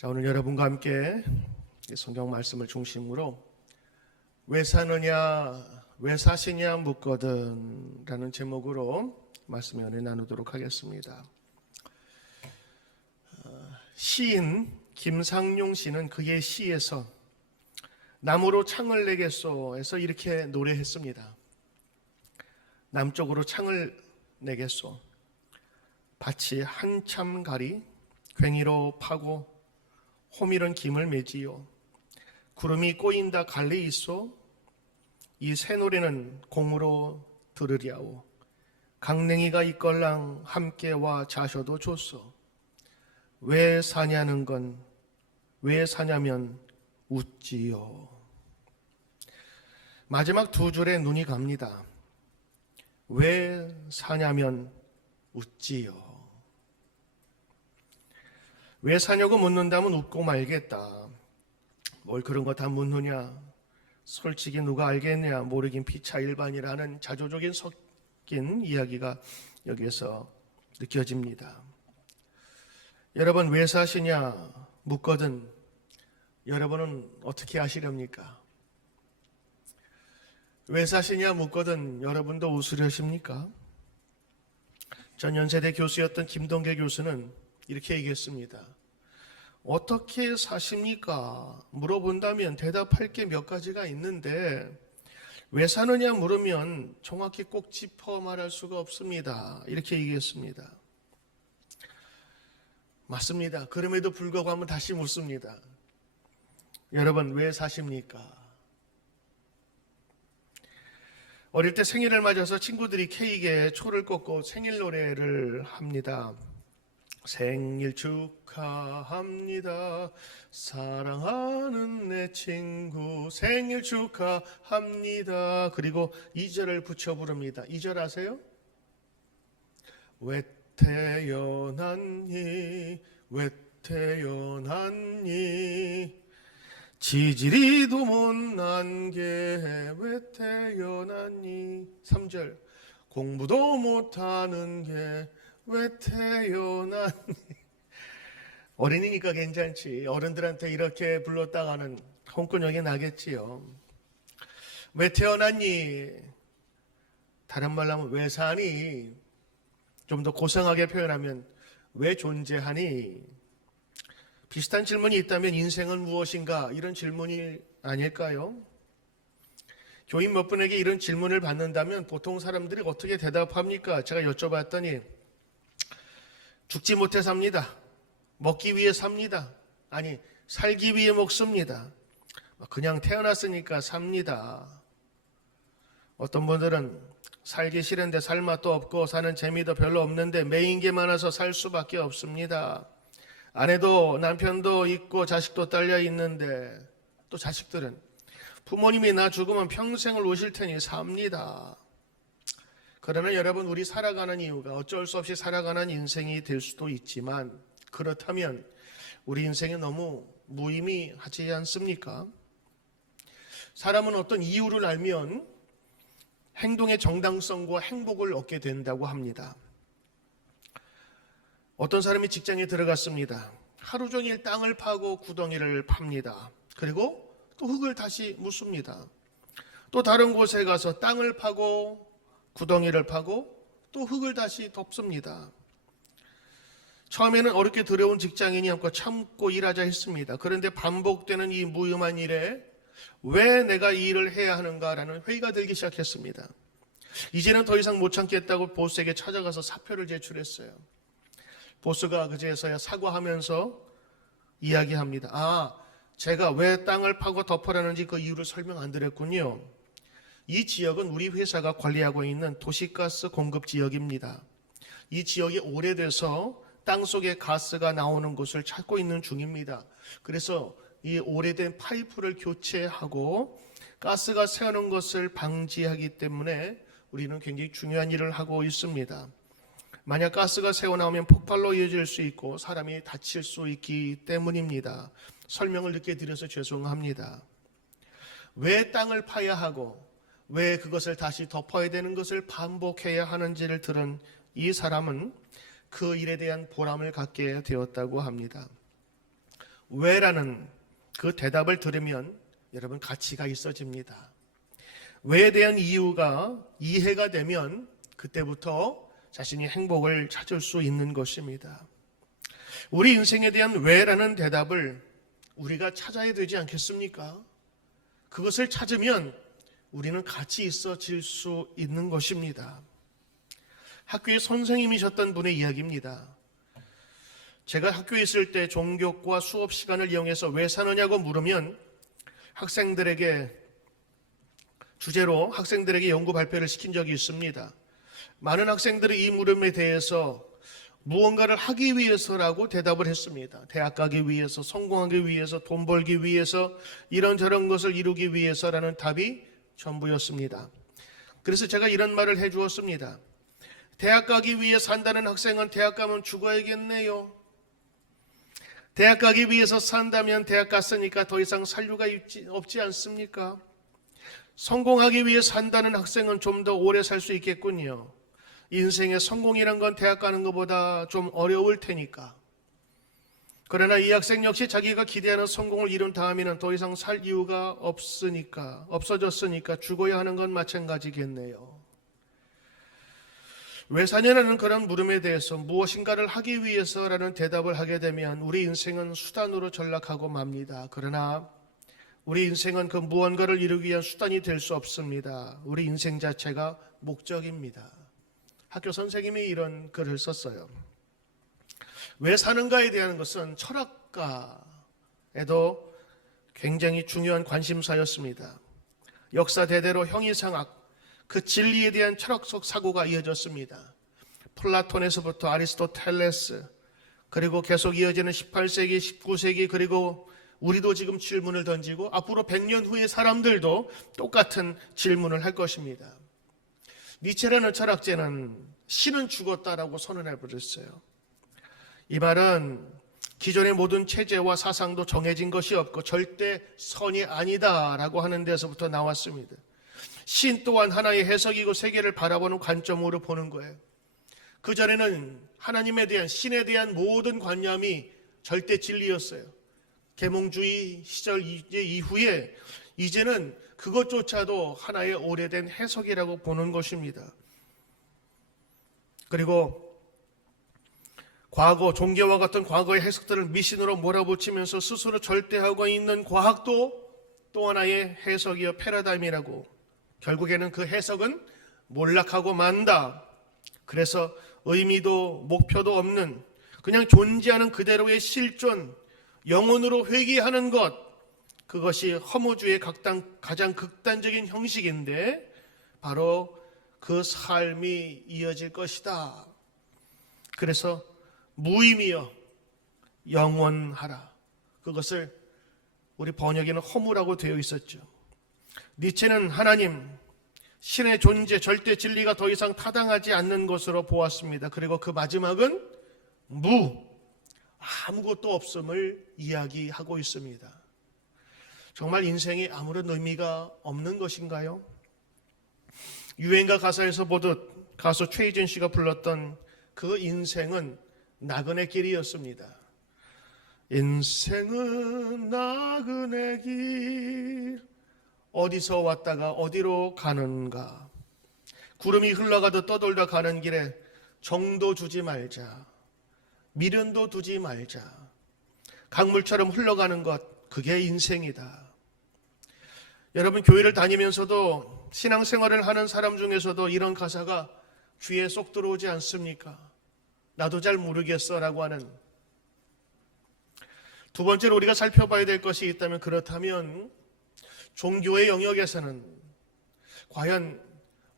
자, 오늘 여러분과 함께 성경 말씀을 중심으로 왜 사느냐, 왜 사시냐 묻거든 라는 제목으로 말씀의 은혜 나누도록 하겠습니다. 시인 김상용 씨는 그의 시에서 남으로 창을 내겠소에서 이렇게 노래했습니다. 남쪽으로 창을 내겠소. 밭이 한참 가리 괭이로 파고 호밀은 김을 매지요. 구름이 꼬인다 갈리 있소. 이 새 노래는 공으로 들으랴오. 강냉이가 있걸랑 함께와 자셔도 좋소. 왜 사냐는 건 왜 사냐면 웃지요. 마지막 두 줄에 눈이 갑니다. 왜 사냐면 웃지요. 왜 사냐고 묻는다면 웃고 말겠다. 뭘 그런 거 다 묻느냐. 솔직히 누가 알겠냐. 모르긴 피차 일반이라는 자조적인 섞인 이야기가 여기에서 느껴집니다. 여러분 왜 사시냐 묻거든 여러분은 어떻게 하시렵니까? 왜 사시냐 묻거든 여러분도 웃으려십니까? 전 연세대 교수였던 김동계 교수는 이렇게 얘기했습니다. 어떻게 사십니까? 물어본다면 대답할 게 몇 가지가 있는데 왜 사느냐 물으면 정확히 꼭 짚어 말할 수가 없습니다. 이렇게 얘기했습니다. 맞습니다. 그럼에도 불구하고 한번 다시 묻습니다. 여러분 왜 사십니까? 어릴 때 생일을 맞아서 친구들이 케이크에 초를 꽂고 생일 노래를 합니다. 생일 축하합니다. 사랑하는 내 친구 생일 축하합니다. 그리고 2절을 붙여 부릅니다. 2절 아세요? 왜 태어났니 왜 태어났니 지지리도 못난 게 왜 태어났니 3절 공부도 못하는 게 왜 태어났니 어린이니까 괜찮지 어른들한테 이렇게 불렀다가는 홍군형이 나겠지요. 왜 태어났니 다른 말로 하면 왜 사니 좀 더 고상하게 표현하면 왜 존재하니 비슷한 질문이 있다면 인생은 무엇인가 이런 질문이 아닐까요? 교인 몇 분에게 이런 질문을 받는다면 보통 사람들이 어떻게 대답합니까? 제가 여쭤봤더니 죽지 못해 삽니다. 먹기 위해 삽니다. 아니 살기 위해 먹습니다. 그냥 태어났으니까 삽니다. 어떤 분들은 살기 싫은데 살 맛도 없고 사는 재미도 별로 없는데 매인 게 많아서 살 수밖에 없습니다. 아내도 남편도 있고 자식도 딸려 있는데 또 자식들은 부모님이 나 죽으면 평생을 오실 테니 삽니다. 그러면 여러분 우리 살아가는 이유가 어쩔 수 없이 살아가는 인생이 될 수도 있지만 그렇다면 우리 인생이 너무 무의미하지 않습니까? 사람은 어떤 이유를 알면 행동의 정당성과 행복을 얻게 된다고 합니다. 어떤 사람이 직장에 들어갔습니다. 하루 종일 땅을 파고 구덩이를 팝니다. 그리고 또 흙을 다시 묻습니다. 또 다른 곳에 가서 땅을 파고 구덩이를 파고 또 흙을 다시 덮습니다. 처음에는 어렵게 들어온 직장인이 함께 참고 일하자 했습니다. 그런데 반복되는 이 무음한 일에 왜 내가 이 일을 해야 하는가라는 회의가 들기 시작했습니다. 이제는 더 이상 못 참겠다고 보스에게 찾아가서 사표를 제출했어요. 보스가 그제서야 사과하면서 이야기합니다. 제가 왜 땅을 파고 덮으라는지 그 이유를 설명 안 드렸군요. 이 지역은 우리 회사가 관리하고 있는 도시가스 공급 지역입니다. 이 지역이 오래돼서 땅속에 가스가 나오는 곳을 찾고 있는 중입니다. 그래서 이 오래된 파이프를 교체하고 가스가 새어나오는 것을 방지하기 때문에 우리는 굉장히 중요한 일을 하고 있습니다. 만약 가스가 새어나오면 폭발로 이어질 수 있고 사람이 다칠 수 있기 때문입니다. 설명을 늦게 드려서 죄송합니다. 왜 땅을 파야 하고 왜 그것을 다시 덮어야 되는 것을 반복해야 하는지를 들은 이 사람은 그 일에 대한 보람을 갖게 되었다고 합니다. 왜라는 그 대답을 들으면 여러분 가치가 있어집니다. 왜에 대한 이유가 이해가 되면 그때부터 자신이 행복을 찾을 수 있는 것입니다. 우리 인생에 대한 왜라는 대답을 우리가 찾아야 되지 않겠습니까? 그것을 찾으면 우리는 가치 있어질 수 있는 것입니다. 학교의 선생님이셨던 분의 이야기입니다. 제가 학교에 있을 때 종교과 수업 시간을 이용해서 왜 사느냐고 물으면 주제로 학생들에게 연구 발표를 시킨 적이 있습니다. 많은 학생들이 이 물음에 대해서 무언가를 하기 위해서라고 대답을 했습니다. 대학 가기 위해서, 성공하기 위해서, 돈 벌기 위해서, 이런저런 것을 이루기 위해서라는 답이 전부였습니다. 그래서 제가 이런 말을 해주었습니다. 대학 가기 위해 산다는 학생은 대학 가면 죽어야겠네요. 대학 가기 위해서 산다면 대학 갔으니까 더 이상 살류가 없지 않습니까? 성공하기 위해 산다는 학생은 좀 더 오래 살 수 있겠군요. 인생의 성공이란 건 대학 가는 것보다 좀 어려울 테니까. 그러나 이 학생 역시 자기가 기대하는 성공을 이룬 다음에는 더 이상 살 이유가 없어졌으니까 죽어야 하는 건 마찬가지겠네요. 왜 사냐는 그런 물음에 대해서 무엇인가를 하기 위해서라는 대답을 하게 되면 우리 인생은 수단으로 전락하고 맙니다. 그러나 우리 인생은 그 무언가를 이루기 위한 수단이 될 수 없습니다. 우리 인생 자체가 목적입니다. 학교 선생님이 이런 글을 썼어요. 왜 사는가에 대한 것은 철학가에도 굉장히 중요한 관심사였습니다. 역사 대대로 형이상학, 그 진리에 대한 철학적 사고가 이어졌습니다. 플라톤에서부터 아리스토텔레스, 그리고 계속 이어지는 18세기, 19세기, 그리고 우리도 지금 질문을 던지고 앞으로 100년 후의 사람들도 똑같은 질문을 할 것입니다. 니체라는 철학자는 신은 죽었다라고 선언해버렸어요. 이 말은 기존의 모든 체제와 사상도 정해진 것이 없고 절대 선이 아니다라고 하는 데서부터 나왔습니다. 신 또한 하나의 해석이고 세계를 바라보는 관점으로 보는 거예요. 그전에는 하나님에 대한, 신에 대한 모든 관념이 절대 진리였어요. 계몽주의 시절 이후에 이제는 그것조차도 하나의 오래된 해석이라고 보는 것입니다. 그리고 과거, 종교와 같은 과거의 해석들을 미신으로 몰아붙이면서 스스로 절대하고 있는 과학도 또 하나의 해석이요 패러다임이라고, 결국에는 그 해석은 몰락하고 만다. 그래서 의미도 목표도 없는 그냥 존재하는 그대로의 실존, 영혼으로 회귀하는 것, 그것이 허무주의 가장 극단적인 형식인데 바로 그 삶이 이어질 것이다. 그래서 무의미여 영원하라. 그것을 우리 번역에는 허무라고 되어 있었죠. 니체는 하나님, 신의 존재, 절대 진리가 더 이상 타당하지 않는 것으로 보았습니다. 그리고 그 마지막은 아무것도 없음을 이야기하고 있습니다. 정말 인생이 아무런 의미가 없는 것인가요? 유행가 가사에서 보듯 가수 최희진 씨가 불렀던 그 인생은 나그네 길이었습니다. 인생은 나그네 길, 어디서 왔다가 어디로 가는가. 구름이 흘러가듯 떠돌다 가는 길에 정도 주지 말자, 미련도 두지 말자. 강물처럼 흘러가는 것, 그게 인생이다. 여러분, 교회를 다니면서도 신앙생활을 하는 사람 중에서도 이런 가사가 귀에 쏙 들어오지 않습니까? 나도 잘 모르겠어 라고 하는. 두 번째로 우리가 살펴봐야 될 것이 있다면, 그렇다면 종교의 영역에서는 과연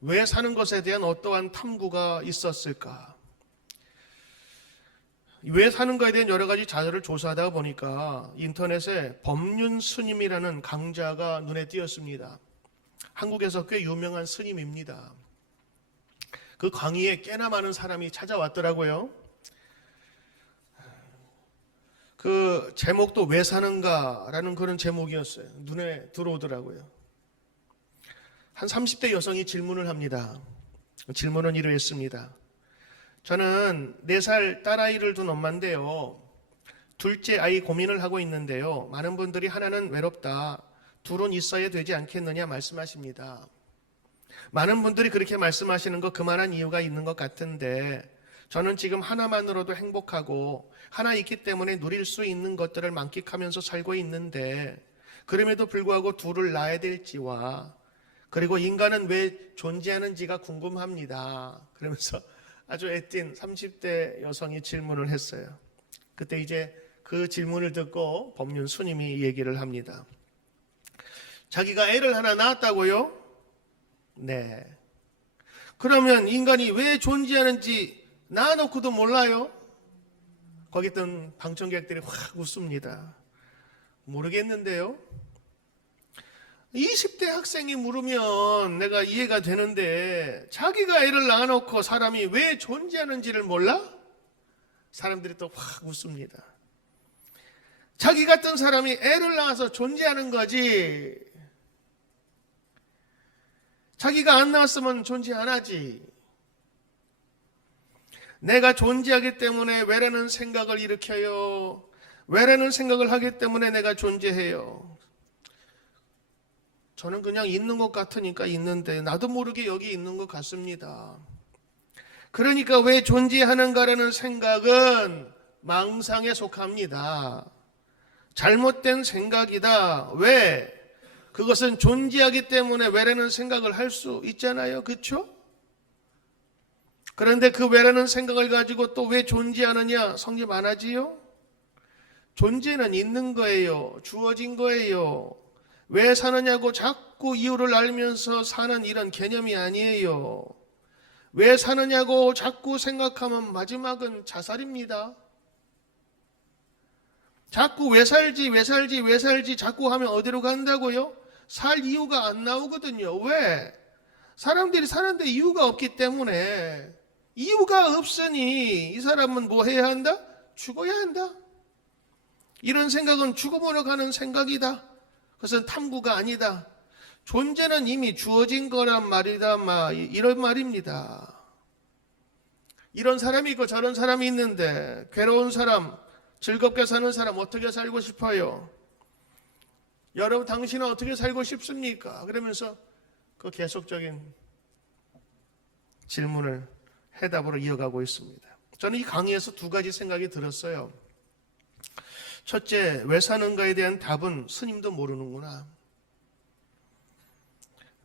왜 사는 것에 대한 어떠한 탐구가 있었을까? 왜 사는가에 대한 여러 가지 자료를 조사하다 보니까 인터넷에 법륜 스님이라는 강자가 눈에 띄었습니다. 한국에서 꽤 유명한 스님입니다. 그 강의에 꽤나 많은 사람이 찾아왔더라고요. 그 제목도 왜 사는가라는 그런 제목이었어요. 눈에 들어오더라고요. 한 30대 여성이 질문을 합니다. 질문은 이러했습니다. 저는 4살 딸아이를 둔 엄마인데요. 둘째 아이 고민을 하고 있는데요. 많은 분들이 하나는 외롭다, 둘은 있어야 되지 않겠느냐 말씀하십니다. 많은 분들이 그렇게 말씀하시는 거 그만한 이유가 있는 것 같은데, 저는 지금 하나만으로도 행복하고 하나 있기 때문에 누릴 수 있는 것들을 만끽하면서 살고 있는데, 그럼에도 불구하고 둘을 낳아야 될지와, 그리고 인간은 왜 존재하는지가 궁금합니다. 그러면서 아주 애띤 30대 여성이 질문을 했어요. 그때 이제 그 질문을 듣고 법륜 스님이 얘기를 합니다. 자기가 애를 하나 낳았다고요? 네. 그러면 인간이 왜 존재하는지 낳아놓고도 몰라요? 거기 있던 방청객들이 확 웃습니다. 모르겠는데요. 20대 학생이 물으면 내가 이해가 되는데, 자기가 애를 낳아놓고 사람이 왜 존재하는지를 몰라? 사람들이 또 확 웃습니다. 자기 같은 사람이 애를 낳아서 존재하는 거지, 자기가 안 낳았으면 존재 안 하지. 내가 존재하기 때문에 왜라는 생각을 일으켜요. 왜라는 생각을 하기 때문에 내가 존재해요. 저는 그냥 있는 것 같으니까 있는데 나도 모르게 여기 있는 것 같습니다. 그러니까 왜 존재하는가라는 생각은 망상에 속합니다. 잘못된 생각이다. 왜? 그것은 존재하기 때문에 왜라는 생각을 할 수 있잖아요. 그렇죠? 그런데 그 왜라는 생각을 가지고 또 왜 존재하느냐 성립 안 하지요? 존재는 있는 거예요. 주어진 거예요. 왜 사느냐고 자꾸 이유를 알면서 사는 이런 개념이 아니에요. 왜 사느냐고 자꾸 생각하면 마지막은 자살입니다. 자꾸 왜 살지 자꾸 하면 어디로 간다고요? 살 이유가 안 나오거든요. 왜? 사람들이 사는데 이유가 없기 때문에. 이유가 없으니 이 사람은 뭐 해야 한다? 죽어야 한다. 이런 생각은 죽음으로 가는 생각이다. 그것은 탐구가 아니다. 존재는 이미 주어진 거란 말이다. 이런 말입니다. 이런 사람이 있고 저런 사람이 있는데, 괴로운 사람, 즐겁게 사는 사람 어떻게 살고 싶어요? 여러분, 당신은 어떻게 살고 싶습니까? 그러면서 그 계속적인 질문을 해답으로 이어가고 있습니다. 저는 이 강의에서 두 가지 생각이 들었어요. 첫째, 왜 사는가에 대한 답은 스님도 모르는구나.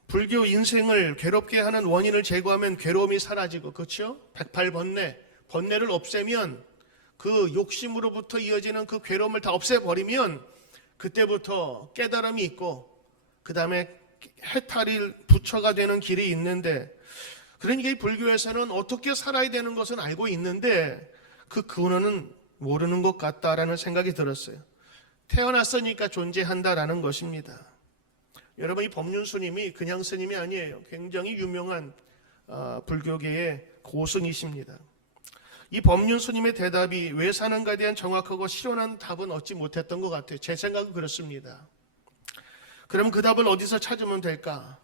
불교 인생을 괴롭게 하는 원인을 제거하면 괴로움이 사라지고, 그렇죠? 108번뇌, 번뇌를 없애면, 그 욕심으로부터 이어지는 그 괴로움을 다 없애버리면 그때부터 깨달음이 있고, 그 다음에 해탈이 부처가 되는 길이 있는데, 그러니까 이 불교에서는 어떻게 살아야 되는 것은 알고 있는데 그 근원은 모르는 것 같다라는 생각이 들었어요. 태어났으니까 존재한다라는 것입니다. 여러분, 이 법륜 스님이 그냥 스님이 아니에요. 굉장히 유명한 불교계의 고승이십니다. 이 법륜 스님의 대답이 왜 사는가에 대한 정확하고 실현한 답은 얻지 못했던 것 같아요. 제 생각은 그렇습니다. 그럼 그 답을 어디서 찾으면 될까?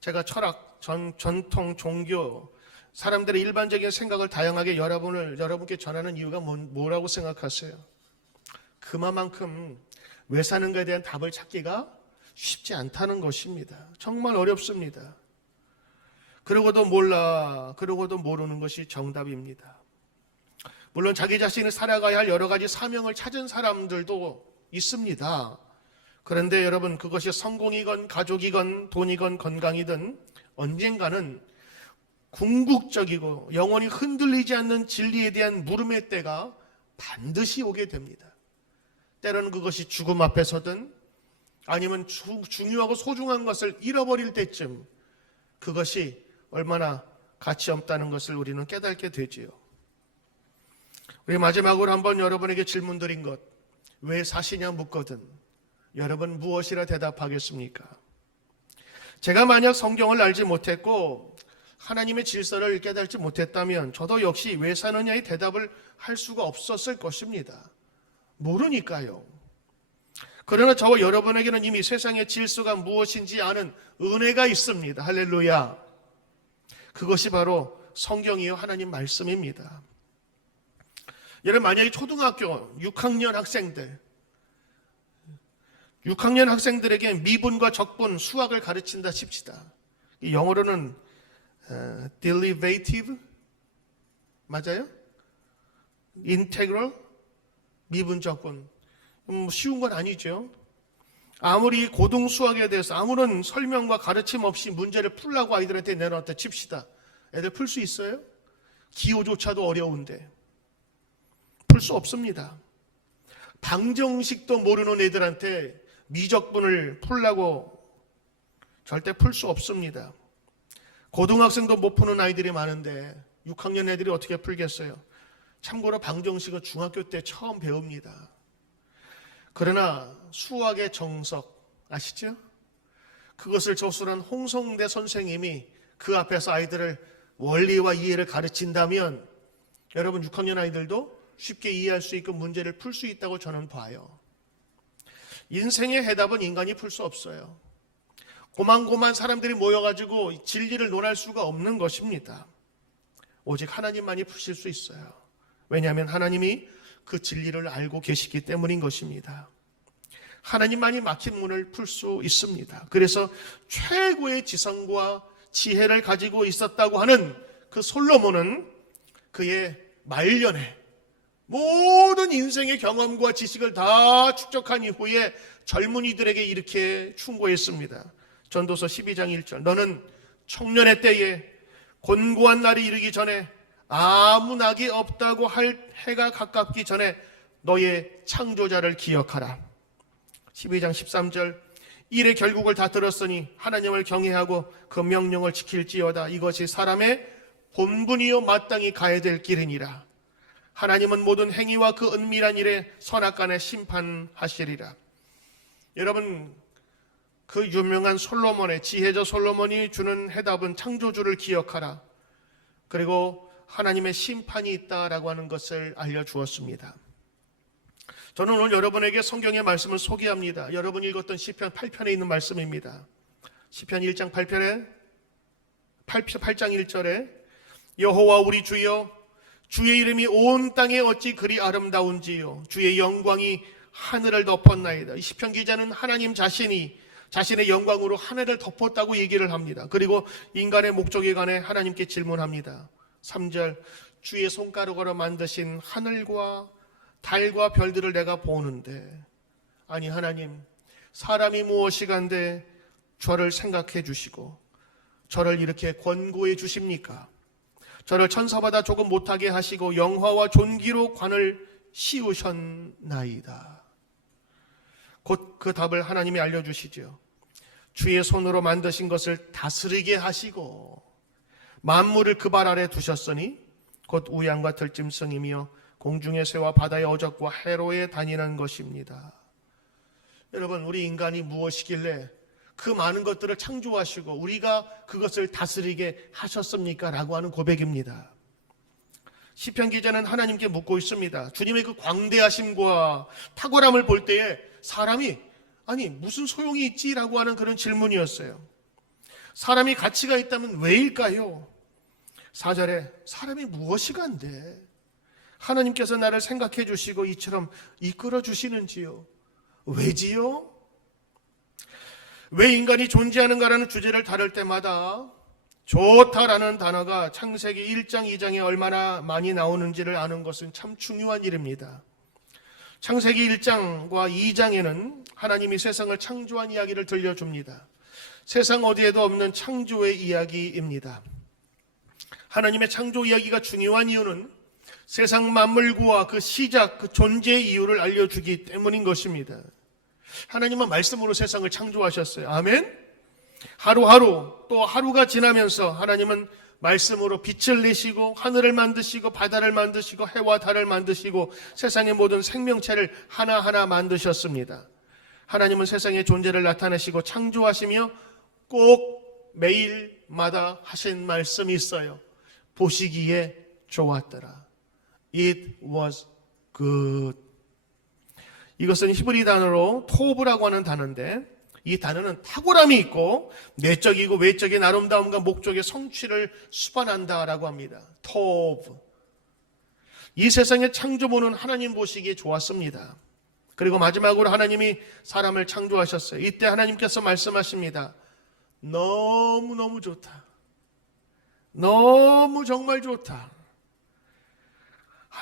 제가 철학, 전통, 종교, 사람들의 일반적인 생각을 다양하게 여러분께 전하는 이유가 뭐라고 생각하세요? 그만큼 왜 사는가에 대한 답을 찾기가 쉽지 않다는 것입니다. 정말 어렵습니다. 그러고도 몰라, 그러고도 모르는 것이 정답입니다. 물론 자기 자신이 살아가야 할 여러 가지 사명을 찾은 사람들도 있습니다. 그런데 여러분, 그것이 성공이건 가족이건 돈이건 건강이든 언젠가는 궁극적이고 영원히 흔들리지 않는 진리에 대한 물음의 때가 반드시 오게 됩니다. 때로는 그것이 죽음 앞에서든 아니면 중요하고 소중한 것을 잃어버릴 때쯤 그것이 얼마나 가치 없다는 것을 우리는 깨닫게 되지요. 우리 마지막으로 한번 여러분에게 질문 드린 것, 왜 사시냐 묻거든 여러분 무엇이라 대답하겠습니까? 제가 만약 성경을 알지 못했고 하나님의 질서를 깨달지 못했다면 저도 역시 왜 사느냐의 대답을 할 수가 없었을 것입니다. 모르니까요. 그러나 저와 여러분에게는 이미 세상의 질서가 무엇인지 아는 은혜가 있습니다. 할렐루야. 그것이 바로 성경이요 하나님 말씀입니다. 여러분 만약에 초등학교 6학년 학생들에게 미분과 적분, 수학을 가르친다 칩시다. 영어로는 derivative 맞아요? integral, 미분, 적분. 쉬운 건 아니죠. 아무리 고등 수학에 대해서 아무런 설명과 가르침 없이 문제를 풀라고 아이들한테 내놓았다 칩시다. 애들 풀 수 있어요? 기호조차도 어려운데 풀 수 없습니다. 방정식도 모르는 애들한테 미적분을 풀라고 절대 풀 수 없습니다. 고등학생도 못 푸는 아이들이 많은데 6학년 애들이 어떻게 풀겠어요? 참고로 방정식은 중학교 때 처음 배웁니다. 그러나 수학의 정석 아시죠? 그것을 조술한 홍성대 선생님이 그 앞에서 아이들을 원리와 이해를 가르친다면 여러분 6학년 아이들도 쉽게 이해할 수 있고 문제를 풀 수 있다고 저는 봐요. 인생의 해답은 인간이 풀 수 없어요. 고만고만 사람들이 모여가지고 진리를 논할 수가 없는 것입니다. 오직 하나님만이 푸실 수 있어요. 왜냐하면 하나님이 그 진리를 알고 계시기 때문인 것입니다. 하나님만이 막힌 문을 풀 수 있습니다. 그래서 최고의 지성과 지혜를 가지고 있었다고 하는 그 솔로몬은 그의 말년에 모든 인생의 경험과 지식을 다 축적한 이후에 젊은이들에게 이렇게 충고했습니다. 전도서 12장 1절 너는 청년의 때에 곤고한 날이 이르기 전에 아무 낙이 없다고 할 해가 가깝기 전에 너의 창조자를 기억하라. 12장 13절 일의 결국을 다 들었으니 하나님을 경외하고 그 명령을 지킬지어다. 이것이 사람의 본분이요 마땅히 가야 될 길이니라. 하나님은 모든 행위와 그 은밀한 일에 선악간에 심판하시리라. 여러분 그 유명한 솔로몬의 지혜자 솔로몬이 주는 해답은 창조주를 기억하라. 그리고 하나님의 심판이 있다라고 하는 것을 알려주었습니다. 저는 오늘 여러분에게 성경의 말씀을 소개합니다. 여러분이 읽었던 시편 8편에 있는 말씀입니다. 시편 1장 8장 1절에 여호와 우리 주여 주의 이름이 온 땅에 어찌 그리 아름다운지요 주의 영광이 하늘을 덮었나이다. 이 시편 기자는 하나님 자신이 자신의 영광으로 하늘을 덮었다고 얘기를 합니다. 그리고 인간의 목적에 관해 하나님께 질문합니다. 3절 주의 손가락으로 만드신 하늘과 달과 별들을 내가 보는데 아니 하나님 사람이 무엇이간데 저를 생각해 주시고 저를 이렇게 권고해 주십니까? 저를 천사보다 조금 못하게 하시고 영화와 존귀로 관을 씌우셨나이다. 곧 그 답을 하나님이 알려주시죠. 주의 손으로 만드신 것을 다스리게 하시고 만물을 그 발 아래 두셨으니 곧 우양과 들짐승이며 공중의 새와 바다의 어적과 해로에 다니는 것입니다. 여러분 우리 인간이 무엇이길래 그 많은 것들을 창조하시고 우리가 그것을 다스리게 하셨습니까? 라고 하는 고백입니다. 시편 기자는 하나님께 묻고 있습니다. 주님의 그 광대하심과 탁월함을 볼 때에 사람이 아니 무슨 소용이 있지? 라고 하는 그런 질문이었어요. 사람이 가치가 있다면 왜일까요? 4절에 사람이 무엇이간데 하나님께서 나를 생각해 주시고 이처럼 이끌어 주시는지요? 왜지요? 왜 인간이 존재하는가라는 주제를 다룰 때마다 좋다라는 단어가 창세기 1장, 2장에 얼마나 많이 나오는지를 아는 것은 참 중요한 일입니다. 창세기 1장과 2장에는 하나님이 세상을 창조한 이야기를 들려줍니다. 세상 어디에도 없는 창조의 이야기입니다. 하나님의 창조 이야기가 중요한 이유는 세상 만물과 그 시작, 그 존재의 이유를 알려주기 때문인 것입니다. 하나님은 말씀으로 세상을 창조하셨어요. 아멘? 하루하루 또 하루가 지나면서 하나님은 말씀으로 빛을 내시고 하늘을 만드시고 바다를 만드시고 해와 달을 만드시고 세상의 모든 생명체를 하나하나 만드셨습니다. 하나님은 세상의 존재를 나타내시고 창조하시며 꼭 매일마다 하신 말씀이 있어요. 보시기에 좋았더라. It was good. 이것은 히브리 단어로 토브라고 하는 단어인데 이 단어는 탁월함이 있고 내적이고 외적인 아름다움과 목적의 성취를 수반한다라고 합니다. 토브. 이 세상의 창조물은 하나님 보시기에 좋았습니다. 그리고 마지막으로 하나님이 사람을 창조하셨어요. 이때 하나님께서 말씀하십니다. 너무너무 좋다. 너무 정말 좋다.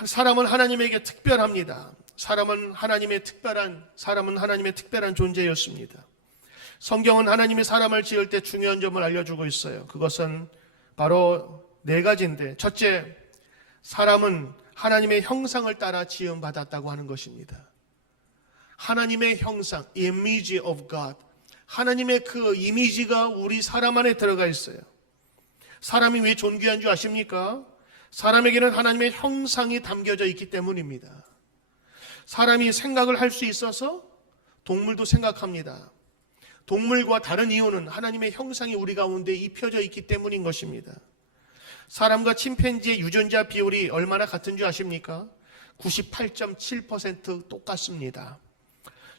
사람은 하나님에게 특별합니다. 사람은 하나님의 특별한 존재였습니다. 성경은 하나님이 사람을 지을 때 중요한 점을 알려주고 있어요. 그것은 바로 네 가지인데, 첫째, 사람은 하나님의 형상을 따라 지음받았다고 하는 것입니다. 하나님의 형상, image of God. 하나님의 그 이미지가 우리 사람 안에 들어가 있어요. 사람이 왜 존귀한 줄 아십니까? 사람에게는 하나님의 형상이 담겨져 있기 때문입니다. 사람이 생각을 할 수 있어서 동물도 생각합니다. 동물과 다른 이유는 하나님의 형상이 우리 가운데 입혀져 있기 때문인 것입니다. 사람과 침팬지의 유전자 비율이 얼마나 같은 줄 아십니까? 98.7% 똑같습니다.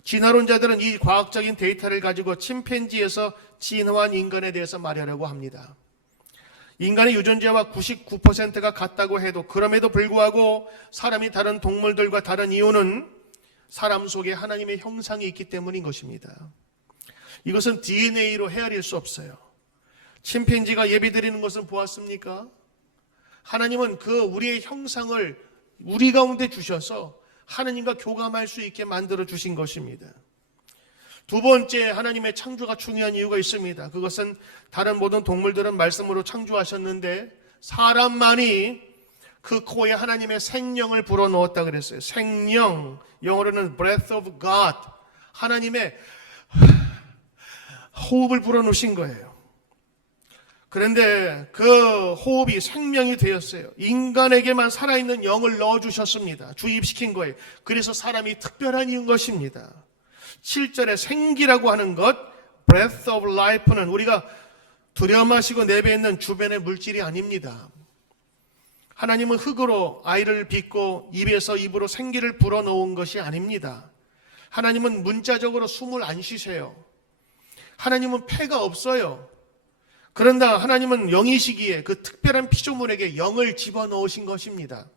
진화론자들은 이 과학적인 데이터를 가지고 침팬지에서 진화한 인간에 대해서 말하려고 합니다. 인간의 유전자와 99%가 같다고 해도, 그럼에도 불구하고 사람이 다른 동물들과 다른 이유는 사람 속에 하나님의 형상이 있기 때문인 것입니다. 이것은 DNA로 헤아릴 수 없어요. 침팬지가 예배드리는 것은 보았습니까? 하나님은 그 우리의 형상을 우리 가운데 주셔서 하나님과 교감할 수 있게 만들어 주신 것입니다. 두 번째, 하나님의 창조가 중요한 이유가 있습니다. 그것은 다른 모든 동물들은 말씀으로 창조하셨는데 사람만이 그 코에 하나님의 생명을 불어넣었다 그랬어요. 생명, 영어로는 breath of God, 하나님의 호흡을 불어넣으신 거예요. 그런데 그 호흡이 생명이 되었어요. 인간에게만 살아있는 영을 넣어주셨습니다. 주입시킨 거예요. 그래서 사람이 특별한 이유인 것입니다. 7절에 생기라고 하는 것, breath of life는 우리가 들여마시고 내뱉는 주변의 물질이 아닙니다. 하나님은 흙으로 아이를 빚고 입에서 입으로 생기를 불어넣은 것이 아닙니다. 하나님은 문자적으로 숨을 안 쉬세요. 하나님은 폐가 없어요. 그런다 하나님은 영이시기에 그 특별한 피조물에게 영을 집어넣으신 것입니다.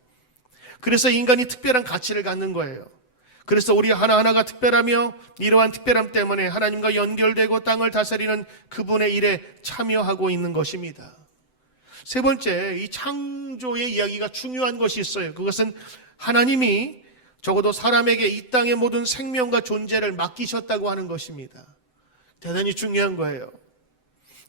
그래서 인간이 특별한 가치를 갖는 거예요. 그래서 우리 하나하나가 특별하며 이러한 특별함 때문에 하나님과 연결되고 땅을 다스리는 그분의 일에 참여하고 있는 것입니다. 세 번째, 이 창조의 이야기가 중요한 것이 있어요. 그것은 하나님이 적어도 사람에게 이 땅의 모든 생명과 존재를 맡기셨다고 하는 것입니다. 대단히 중요한 거예요.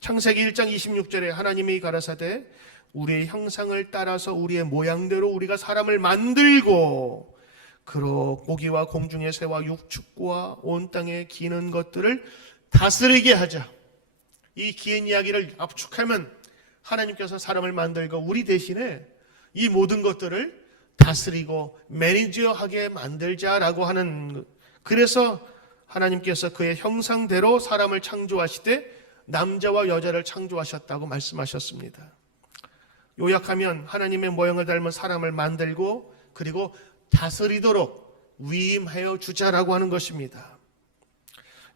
창세기 1장 26절에 하나님이 가라사대 우리의 형상을 따라서 우리의 모양대로 우리가 사람을 만들고 그로 고기와 공중의 새와 육축과 온 땅에 기는 것들을 다스리게 하자. 이 긴 이야기를 압축하면 하나님께서 사람을 만들고 우리 대신에 이 모든 것들을 다스리고 매니저하게 만들자라고 하는, 그래서 하나님께서 그의 형상대로 사람을 창조하시되 남자와 여자를 창조하셨다고 말씀하셨습니다. 요약하면 하나님의 모형을 닮은 사람을 만들고 그리고 다스리도록 위임하여 주자라고 하는 것입니다.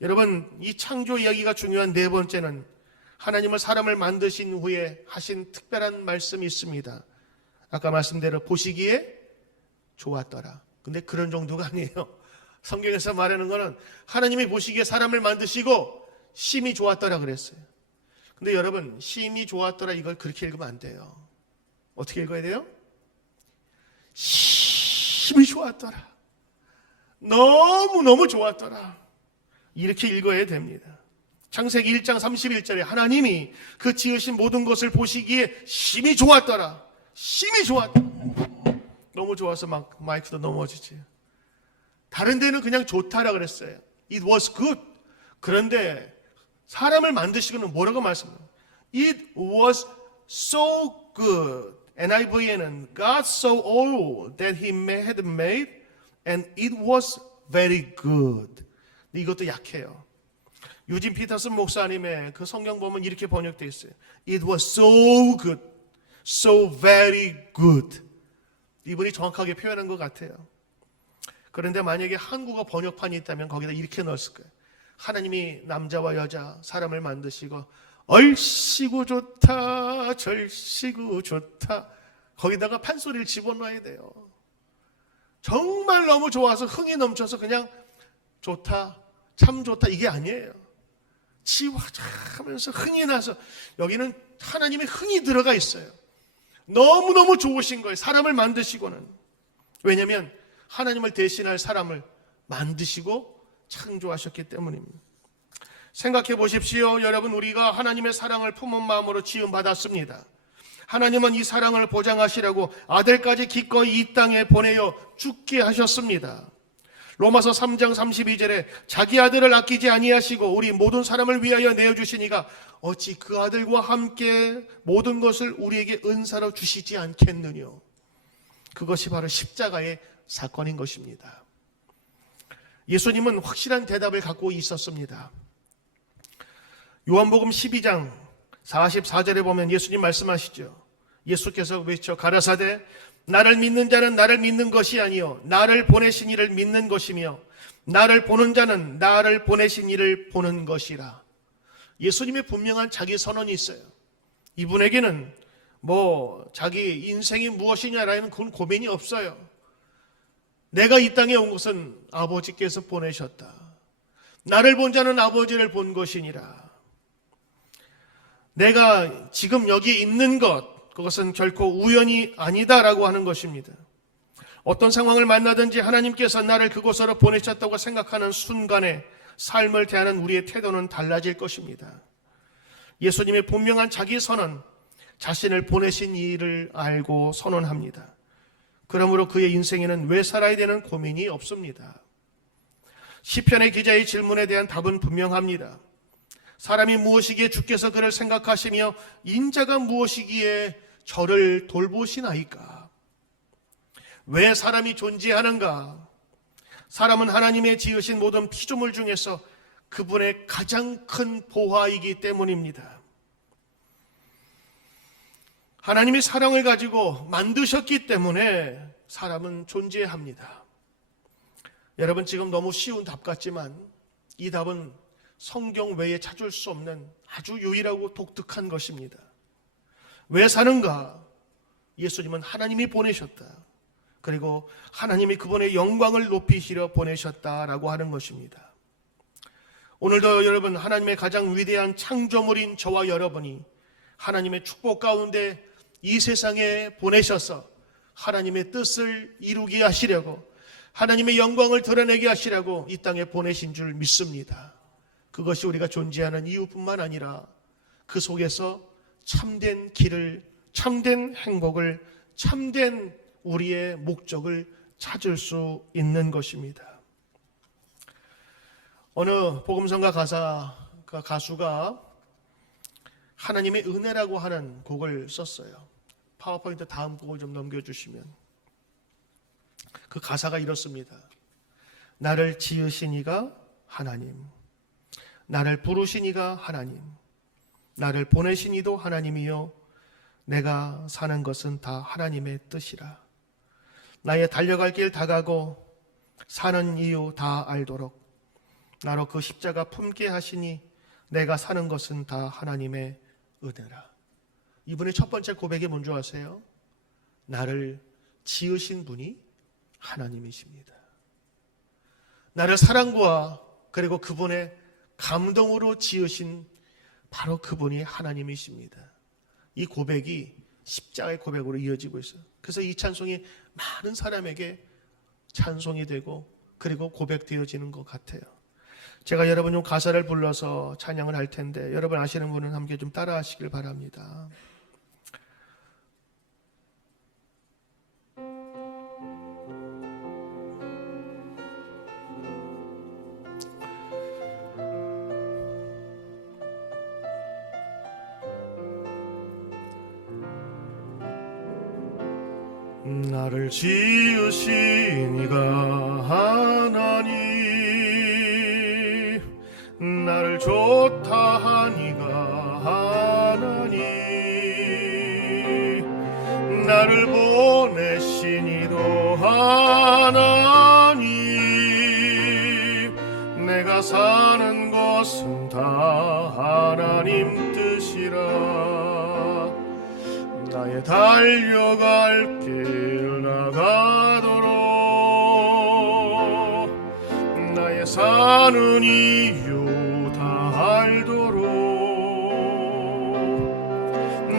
여러분, 이 창조 이야기가 중요한 네 번째는 하나님은 사람을 만드신 후에 하신 특별한 말씀이 있습니다. 아까 말씀대로 보시기에 좋았더라. 근데 그런 정도가 아니에요. 성경에서 말하는 거는 하나님이 보시기에 사람을 만드시고 심히 좋았더라 그랬어요. 근데 여러분, 심히 좋았더라 이걸 그렇게 읽으면 안 돼요. 어떻게 읽어야 돼요? 심히 좋았더라. 너무너무 좋았더라. 이렇게 읽어야 됩니다. 창세기 1장 31절에 하나님이 그 지으신 모든 것을 보시기에 심히 좋았더라. 심히 좋았더라. 너무 좋아서 막 마이크도 넘어지지. 다른 데는 그냥 좋다라 그랬어요. It was good. 그런데 사람을 만드시고는 뭐라고 말씀해요? It was so good. NIV에는 God so all that he had made and it was very good. 이것도 약해요. 유진 피터슨 목사님의 그 성경 보면 이렇게 번역되어 있어요. It was so good, so very good. 이분이 정확하게 표현한 것 같아요. 그런데 만약에 한국어 번역판이 있다면 거기다 이렇게 넣었을 거예요. 하나님이 남자와 여자 사람을 만드시고 얼씨구 좋다 절씨구 좋다, 거기다가 판소리를 집어넣어야 돼요. 정말 너무 좋아서 흥이 넘쳐서 그냥 좋다, 참 좋다 이게 아니에요. 지화하면서 흥이 나서 여기는 하나님의 흥이 들어가 있어요. 너무너무 좋으신 거예요. 사람을 만드시고는. 왜냐하면 하나님을 대신할 사람을 만드시고 창조하셨기 때문입니다. 생각해 보십시오. 여러분, 우리가 하나님의 사랑을 품은 마음으로 지음받았습니다. 하나님은 이 사랑을 보장하시라고 아들까지 기꺼이 이 땅에 보내어 죽게 하셨습니다. 로마서 3장 32절에 자기 아들을 아끼지 아니하시고 우리 모든 사람을 위하여 내어주시니가 어찌 그 아들과 함께 모든 것을 우리에게 은사로 주시지 않겠느냐. 그것이 바로 십자가의 사건인 것입니다. 예수님은 확실한 대답을 갖고 있었습니다. 요한복음 12장 44절에 보면 예수님 말씀하시죠. 예수께서 외쳐 가라사대 나를 믿는 자는 나를 믿는 것이 아니요 나를 보내신 이를 믿는 것이며 나를 보는 자는 나를 보내신 이를 보는 것이라. 예수님의 분명한 자기 선언이 있어요. 이분에게는 자기 인생이 무엇이냐라는 그런 고민이 없어요. 내가 이 땅에 온 것은 아버지께서 보내셨다. 나를 본 자는 아버지를 본 것이니라. 내가 지금 여기 있는 그것은 결코 우연이 아니다라고 하는 것입니다. 어떤 상황을 만나든지 하나님께서 나를 그곳으로 보내셨다고 생각하는 순간에 삶을 대하는 우리의 태도는 달라질 것입니다. 예수님의 분명한 자기 선언, 자신을 보내신 이를 알고 선언합니다. 그러므로 그의 인생에는 왜 살아야 되는 고민이 없습니다. 시편의 기자의 질문에 대한 답은 분명합니다. 사람이 무엇이기에 주께서 그를 생각하시며 인자가 무엇이기에 저를 돌보시나이까? 왜 사람이 존재하는가? 사람은 하나님의 지으신 모든 피조물 중에서 그분의 가장 큰 보화이기 때문입니다. 하나님이 사랑을 가지고 만드셨기 때문에 사람은 존재합니다. 여러분, 지금 너무 쉬운 답 같지만 이 답은 성경 외에 찾을 수 없는 아주 유일하고 독특한 것입니다. 왜 사는가? 예수님은 하나님이 보내셨다. 그리고 하나님이 그분의 영광을 높이시려 보내셨다라고 하는 것입니다. 오늘도 여러분, 하나님의 가장 위대한 창조물인 저와 여러분이 하나님의 축복 가운데 이 세상에 보내셔서 하나님의 뜻을 이루게 하시려고, 하나님의 영광을 드러내게 하시려고 이 땅에 보내신 줄 믿습니다. 그것이 우리가 존재하는 이유뿐만 아니라 그 속에서 참된 길을, 참된 행복을, 참된 우리의 목적을 찾을 수 있는 것입니다. 어느 복음성가 가수가 하나님의 은혜라고 하는 곡을 썼어요. 파워포인트 다음 곡을 좀 넘겨주시면. 그 가사가 이렇습니다. 나를 지으신 이가 하나님, 나를 부르신 이가 하나님, 나를 보내신 이도 하나님이요 내가 사는 것은 다 하나님의 뜻이라. 나의 달려갈 길 다 가고 사는 이유 다 알도록 나로 그 십자가 품게 하시니 내가 사는 것은 다 하나님의 은혜라. 이분의 첫 번째 고백이 뭔지 아세요? 나를 지으신 분이 하나님이십니다. 나를 사랑과 그리고 그분의 감동으로 지으신 바로 그분이 하나님이십니다. 이 고백이 십자가의 고백으로 이어지고 있어요. 그래서 이 찬송이 많은 사람에게 찬송이 되고 그리고 고백되어지는 것 같아요. 제가 여러분 좀 가사를 불러서 찬양을 할 텐데 여러분 아시는 분은 함께 좀 따라 하시길 바랍니다. 나를 지으신 이가 하나님, 나를 좋다 하니가 하나님, 나를 보내신 이도 하나님, 내가 사는 것은 다 하나님 뜻이라. 나의 달려갈 길 나가도록 사는 이유 다 알도록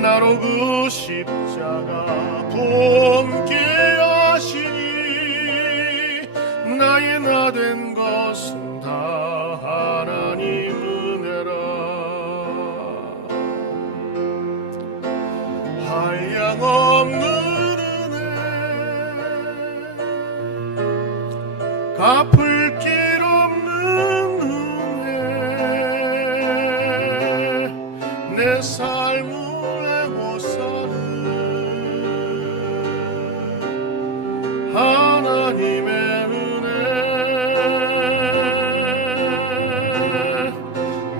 나로 그 십자가 품게 하시니 나의 나 된 것은 다 하나님 은혜라. 한량없는 은혜 갚을 길 없는 은혜 내 삶을 하나님의 은혜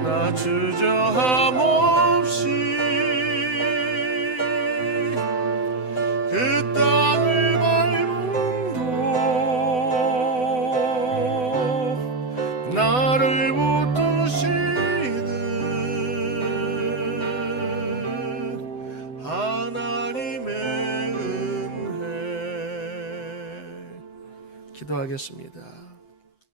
나 주저함 없이 그 땅을 밟음도 나를 붙드시는 하나님의 기도하겠습니다.